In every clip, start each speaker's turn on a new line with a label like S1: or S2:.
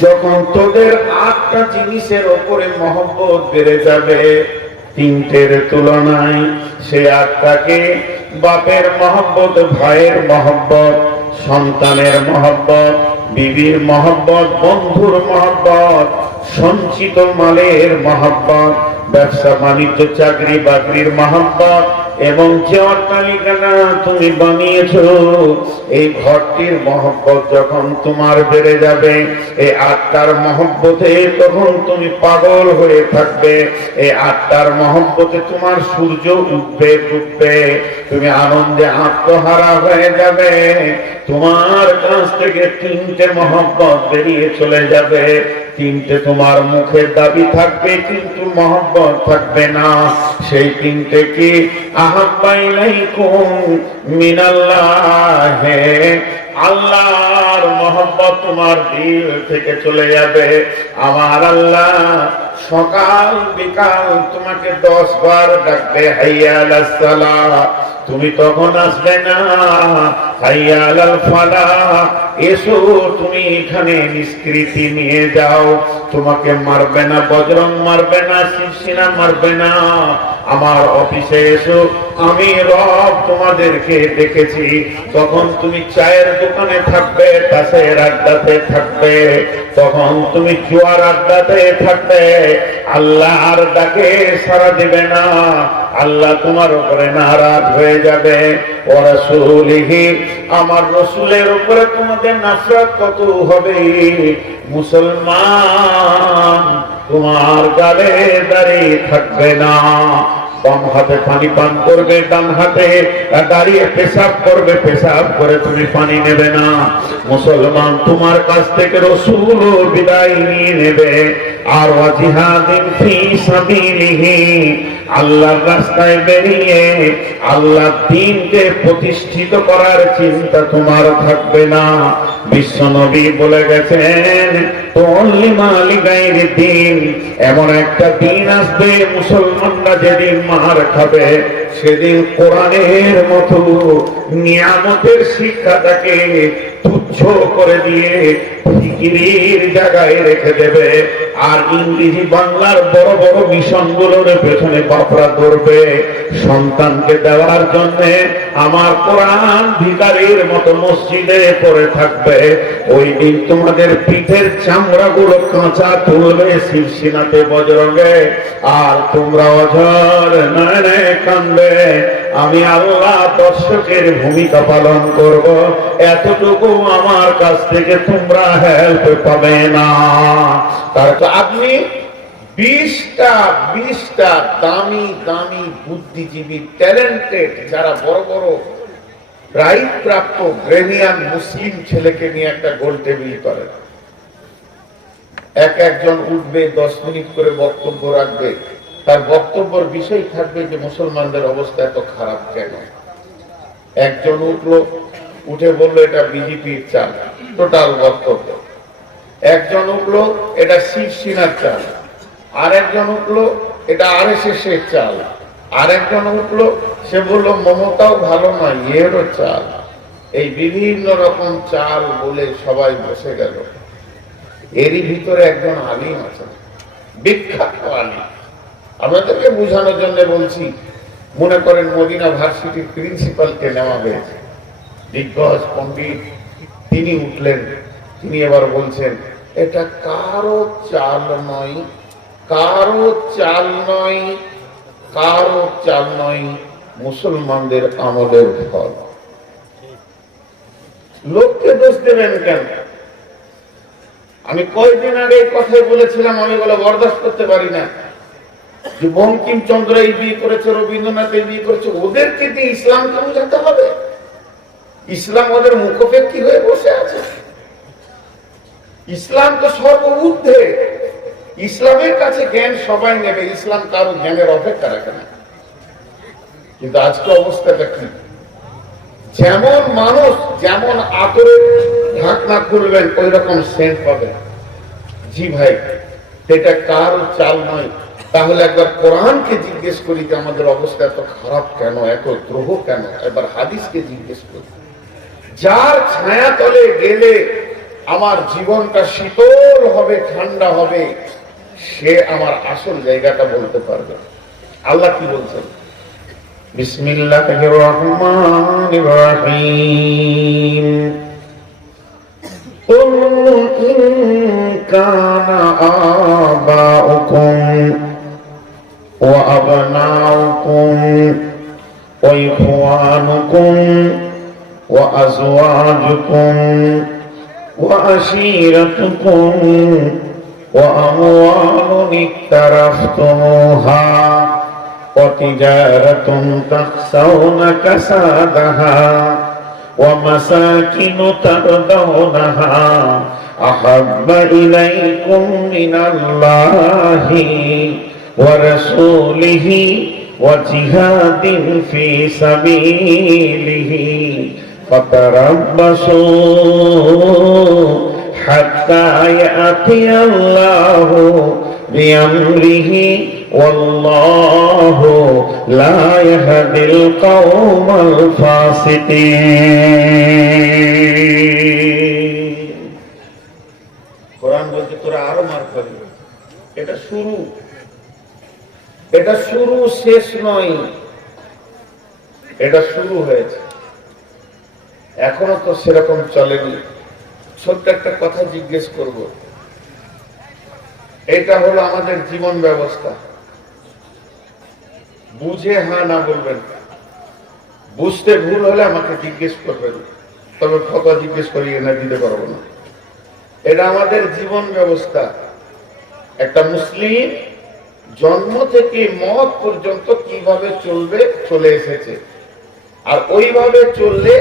S1: যখন তোদের আটটা জিনিসের ওপরে মহব্বত বেড়ে যাবে, তিনটের তুলনায় সে আটটাকে বাপের মহব্বত, ভাইয়ের মহব্বত, সন্তানের মহব্বত, বিবির মহব্বত, বন্ধুর মহব্বত, সঞ্চিত মালের মহব্বত, ব্যবসা, বাণিজ্য, চাকরি, বাকরির মহব্বত এবং যে অট্টালিকাটা তুমি বানিয়েছো, এই ঘরটির মহব্বত যখন তোমার বেড়ে যাবে, এই আত্মার মহব্বতে তখন তুমি পাগল হয়ে থাকবে, এই আত্মার মহব্বতে তোমার সূর্য উঠবে, ডুববে, তুমি আনন্দে আত্মহারা হয়ে যাবে, তোমার কাছ থেকে তিনটে মহব্বত বেরিয়ে চলে যাবে, তিনটে তোমার মুখের দাবি থাকবে, কিন্তু মহব্বত থাকবে না, সেই তিনটে কি আল্লাহর মহব্বত তোমার দিল থেকে চলে যাবে। আমার আল্লাহ সকাল বিকাল তোমাকে দশ বার ডাকবে হাইয়াল তুমি তখন আসবে না হাইয়াল ফালা এসো, তুমি এখানে নিষ্কৃতি নিয়ে যাও। তোমাকে মারবে না, বজরং মারবে না, শিবসিনা মারবে না। আমার অফিসে এসো, আমি রব তোমাদেরকে দেখেছি। তখন তুমি চায়ের দোকানে থাকবে তাসের আড্ডাতে থাকবে। তখন তুমি জুয়ার আড্ডাতে আল্লাহ আর ডাকে সারা দেবে না। আল্লাহ তোমার উপরে নারাজ হয়ে যাবে। ও রাসূলিহি, আমার রসুলের উপরে তোমাদের নাফরত কত হবে? মুসলমান তোমার গালে দাঁড়িয়ে থাকবে না। বাম হাতে পানি পান করবে, ডান হাতে দাঁড়িয়ে পেশাব করবে, পেশাব করে তুমি পানি নেবে না। মুসলমান তোমার কাছ থেকে রসুল বিদায় নিয়ে নেবে। আর আল্লাহর রাস্তায় বেরিয়ে আল্লাহ দিনকে প্রতিষ্ঠিত করার চিন্তা তোমার থাকবে না। বিশ্ব নবী বলে গেছেন দিন, এমন একটা দিন আসবে, মুসলমানরা যেদিন মার খাবে, সেদিন কোরআনের মতো নিয়ামতের শিক্ষাটাকে তুচ্ছ করে দিয়ে ফিকিরির জায়গায় রেখে দেবে। আর ইংরেজি বাংলার বড় বড় মিশনগুলোর পেছনে বাপরা ধরবে। সন্তানকে দেওয়ার জন্য আমার কোরআন ভিকারির মতো মসজিদে পড়ে থাকবে। ওই দিন তোমাদের পিঠের চামড়া গুলো কাঁচা তুলবে শিবসিনাতে বজরঙ্গে। আর তোমরা অঝর নয়নে কান্দবে। আমি আল্লাহ দর্শকের ভূমিকা পালন করব। এতটুকু আমার কাছ থেকে তোমরা হেল্প পাবে না। তার আপনি বিশটা বিশটা দামি দামি বুদ্ধিজীবী ট্যালেন্টেড যারা বড় বড় প্রাইজ প্রাপ্ত ব্রেনিয়ান মুসলিম ছেলেকে নিয়ে একটা গোল টেবিল করে। এক একজন উঠবে, দশ মিনিট করে বক্তব্য রাখবে। তার বক্তব্যের বিষয় থাকবে যে মুসলমানদের অবস্থা এত খারাপ কেন? একজন উঠল, উঠে বলল, এটা বিজেপির চাল, টোটাল বক্তব্য। একজন উঠল, এটা শিবসেনার চাল। আরেকজন উঠল, এটা আর এস এস এর চাল। আরেকজন উঠল, সে বলল, মমতাও ভালো নয় এরও চাল। এই বিভিন্ন রকম চাল বলে সবাই বসে গেল। এরই ভিতরে একজন আলিম আছেন। বিখ্যাত আলিম। আপনাদেরকে বোঝানোর জন্য বলছি, মনে করেন মদিনা ভার্সিটির প্রিন্সিপালকে নেওয়া হয়েছে। দিগ্গজ পণ্ডিত, তিনি উঠলেন, তিনি এবার বলছেন, এটা কারও চাল নয়, কারও চাল নয়, কারও চাল নয়, মুসলমানদের আমলের ফল। লোককে দোষ দেবেন কেন? আমি কয়েকদিন আগে কথাই বলেছিলাম, আমি বলে বরদাস্ত করতে পারি না। বঙ্কিমচন্দ্র এই বিয়ে করেছে, রবীন্দ্রনাথ এই বিয়ে করেছে, ওদেরকে দিয়ে ইসলামকে বোঝাতে হবে? ইসলাম ওদের মুখোপেক্ষী হয়ে বসে আছে। ইসলাম তো সর্ব ঊর্ধ্বে ইসলামের কাছে জ্ঞান সবাই নেবে, ইসলাম কারও জ্ঞানের অপেক্ষা রাখে না। কিন্তু আজকে অবস্থাটা কি যেমন মানুষ যেমন আতরের ঢাকনা খুলবেন ওই রকম সেন্ট পাবেন। জি ভাই, এটা কার চাল নয়। তাহলে একবার কোরআনকে জিজ্ঞেস করি যে আমাদের অবস্থা এত খারাপ কেন এত দ্রোহ কেন এবার হাদিসকে জিজ্ঞেস করি যার ছায়া তলে গেলে
S2: আমার জীবনটা শীতল হবে ঠান্ডা হবে সে আমার আসল জায়গাটা বলতে পারবে আল্লাহ কি বলছেন
S1: বিসমিল্লাহির রহমানির রহিম قل إن كان آباؤكم وأبناؤكم وإخوانكم وأزواجكم وعشيرتكم وأموال اقترفتموها وتجارة تخشون كسادها ومساكن ترضونها أحب إليكم من الله ورسوله وجهاد في سبيله فتربصوا حتى يأتي الله بأمره والله لا يهدي القوم الفاسقين
S2: এটা শুরু শেষ নয়। এটা শুরু হয়েছে। এখনও তো সেরকম চলেনি। ছোট্ট একটা কথা জিজ্ঞেস করব। এটা হলো আমাদের জীবন ব্যবস্থা। বুঝে হ্যাঁ না বলবেন। বুঝতে ভুল হলে আমাকে জিজ্ঞেস করবেন। তবে ফটো জিজ্ঞেস করিয়ে না দিতে পারব না। এটা আমাদের জীবন ব্যবস্থা। একটা মুসলিম জন্ম থেকে মত পর্যন্ত কীভাবে চলবে, চলে এসেছে। আর ওইভাবে চললে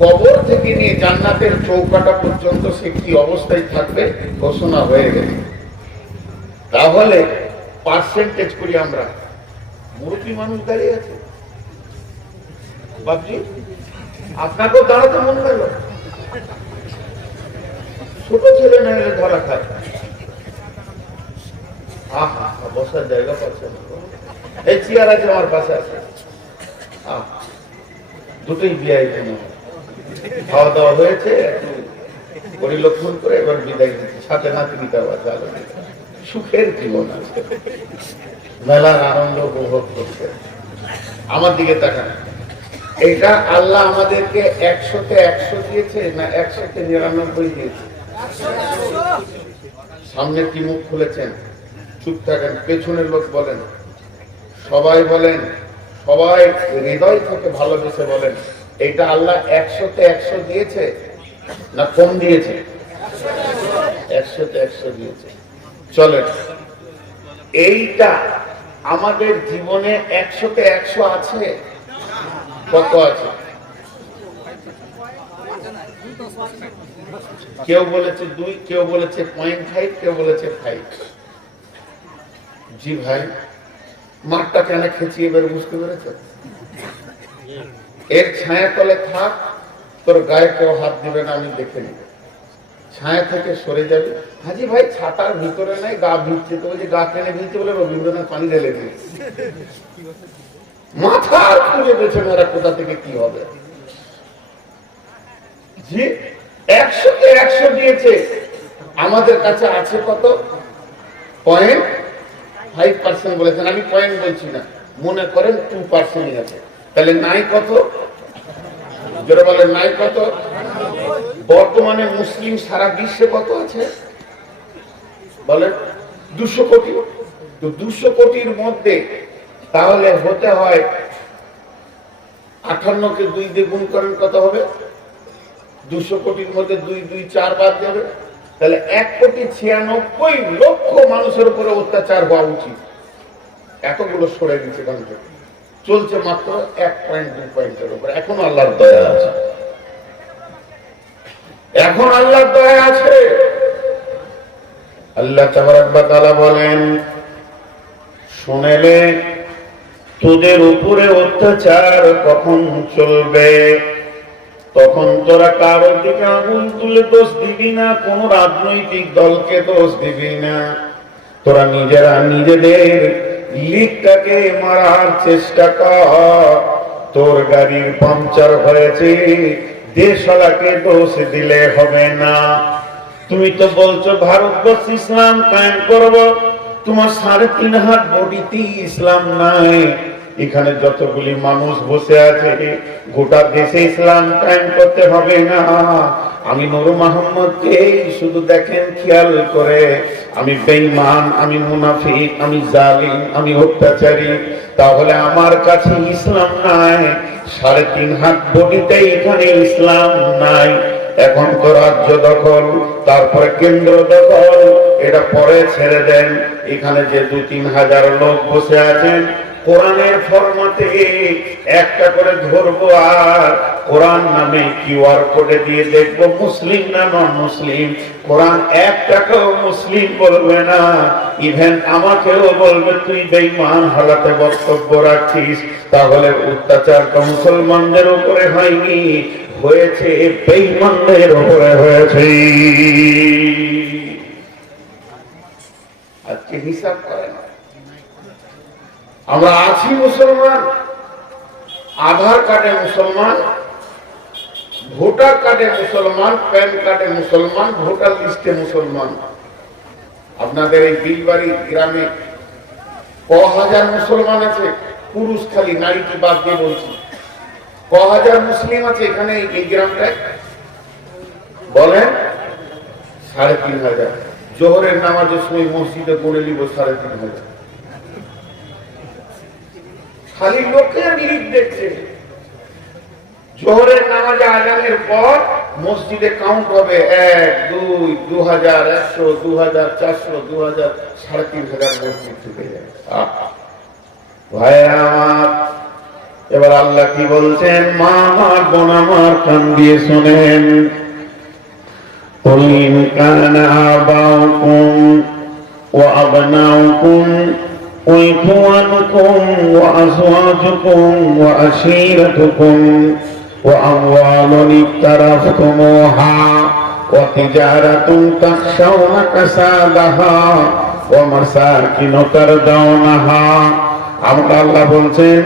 S2: কবর থেকে নিয়ে জান্নাতের চৌকাটা পর্যন্ত সে কি অবস্থায় থাকবে, ঘোষণা হয়ে গেছে। তাহলে পার্সেন্টেজ করি আমরা। মুরব্বী মানুষ দাঁড়িয়ে আছে। বাবজি আপনাকেও দাঁড়াতে মন গেল? ছোট ছেলে না হলে ধরা খায়। আহা, বসার জায়গা আমার পাশে দুটোই খাওয়া দাওয়া হয়েছে পরিলক্ষণ করে এবার বিদায় দিচ্ছি সাথে নাতিনিটাও আছে সুখের জীবন আছে। মেলার আনন্দ উপভোগ করছে। আমার দিকে তাকান। এটা আল্লাহ আমাদেরকে একশোতে একশো দিয়েছে না একশোতে নিরানব্বই দিয়েছে? সামনে কি মুখ খুলেছেন? চুপ থাকেন, পেছনের লোক বলেন। সবাই বলেন, সবাই হৃদয় থেকে ভালোবেসে বলেন, এটা আল্লাহ একশোতে একশো দিয়েছে না কম দিয়েছে? একশোতে একশো দিয়েছে। চলেন, এইটা আমাদের জীবনে একশোতে একশো আছে? কত আছে? কেউ বলেছে দুই, কেউ বলেছে পয়েন্ট ফাইভ, কেউ বলেছে ফাইভ। জি ভাই, মাঠটা কেন খেঁচিয়ে এবার বুঝতে পেরেছ? এর ছায়া তলে থাক, তোর গায়ে কেউ হাত দিবে না, আমি দেখে নিব। ছায়া থেকে সরে যাবে। হাজি ভাই, ছাতার ভিতরে নাই, গা ভিজছে তো, বলছে গা কেনে ভিজছে বলে রবীন্দ্রনাথ পানি ঢেলে দিয়েছে মাথার খুঁজে পেছনে এরা কোথা থেকে কি হবে। জি একশোতে একশো দিয়েছে। আমাদের কাছে আছে কত? পয়েন্ট ফাইভ পার্সেন্ট বলেছেন, আমি পয়েন্ট বলছি না। মনে করেন টু পার্সেন্টই আছে। তাহলে নাই কত? বলেন, নাই কত? বর্তমানে মুসলিম সারা বিশ্বে কত আছে? বলেন, দুশো কোটি। তো দুশো কোটির মধ্যে তাহলে হতে হয় আঠান্নকে দুই দিয়ে গুণ করেন কত হবে? দুশো কোটির মধ্যে দুই দুই, চার বাদ যাবে। তাহলে এক কোটি ছিয়ানব্বই লক্ষ মানুষের উপরে অত্যাচার হওয়া উচিত। এতগুলো সরে দিচ্ছে থেকে চলছে মাত্র এক পয়েন্ট দুই পয়েন্টের উপরে। এখনও আল্লাহর দয়া আছে। এখন আল্লাহর দয়া আছে। আল্লাহ তাবারাক বলেন, শুনেলে তোদের উপরে অত্যাচার কখন চলবে? তখন তোরা কারোর দিকে আঙুল তুলে দোষ দিবি না, কোন রাজনৈতিক দলকে দোষ দিবি না। তোরা নিজেরা নিজেদের লিগটাকে মারার চেষ্টা কর। তোর গাড়ির পাংচার হয়েছে দেশলাকে দোষ দিলে হবে না।
S1: তুমি তো বলছো ভারতবর্ষ ইসলাম কায়েম করব, তোমার সাড়ে তিন হাত বডিতেই ইসলাম নাই। এখানে যতগুলি মানুষ বসে আছে, গোটা দেশে ইসলাম কায়েম করতে হবে না। আমি নুর মোহাম্মদকে শুধু দেখেন খেয়াল করে, আমি বেঈমান, আমি মুনাফিক, আমি জালিম, আমি অত্যাচারী, তাহলে আমার কাছে ইসলাম নাই, সাড়ে তিন হাত বডিতে এখানে ইসলাম নাই। এখন তো রাজ্য দখল, তারপরে কেন্দ্র দখল, এটা পরে ছেড়ে দেন। এখানে যে দু তিন হাজার লোক বসে আছেন কোরআনের ফরমাতে একটা করে ধরবো আর কোরআন নামে কিউআর কোডে দিয়ে দেখব মুসলিম না নন মুসলিম কোরআন একটাকেও মুসলিম বলবে না। ইভেন আমাকেও বলবে, তুই বেঈমান হালাতে বক্তব্য রাখিস। তাহলে অত্যাচারটা মুসলমানদের উপরে হয়নি, হয়েছে বেঈমানদের উপরে হয়েছে।
S2: আজকে হিসাব করে না আমরা আছি মুসলমান। আধার কার্ডে মুসলমান, ভোটার কার্ডে মুসলমান, প্যান কার্ডে মুসলমান, ভোটার লিস্টে মুসলমান। আপনাদের এই বিলবাড়ি গ্রামে ক হাজার মুসলমান আছে পুরুষ খালি নারীকে বাদ দিয়ে বলছি। ক হাজার মুসলিম আছে এখানে, এই- গ্রামটায়। বলেন, সাড়ে তিন হাজার। জোহরের নামাজের সময় মসজিদে গড়ে নিব সাড়ে তিন হাজার। খালি লোকের লিখ দেখছে জোহরের নামাজে আজানের পর মসজিদে কাউন্ট হবে এক দুই দু হাজার একশো দু হাজার চারশো দু হাজার সাড়ে তিন হাজার মসজিদ ঢুকে যায় আহ!
S1: ভাইরা আমার এবার আল্লাহ কি বলছেন মা আমার বোন আমার কান দিয়ে শোনেন قل إن كان آباؤكم وأبناؤكم وإخوانكم وأزواجكم وعشيرتكم وأموال اقترفتموها وتجارة تخشون كسادها ومساكن ترضونها আমরা আল্লাহ বলছেন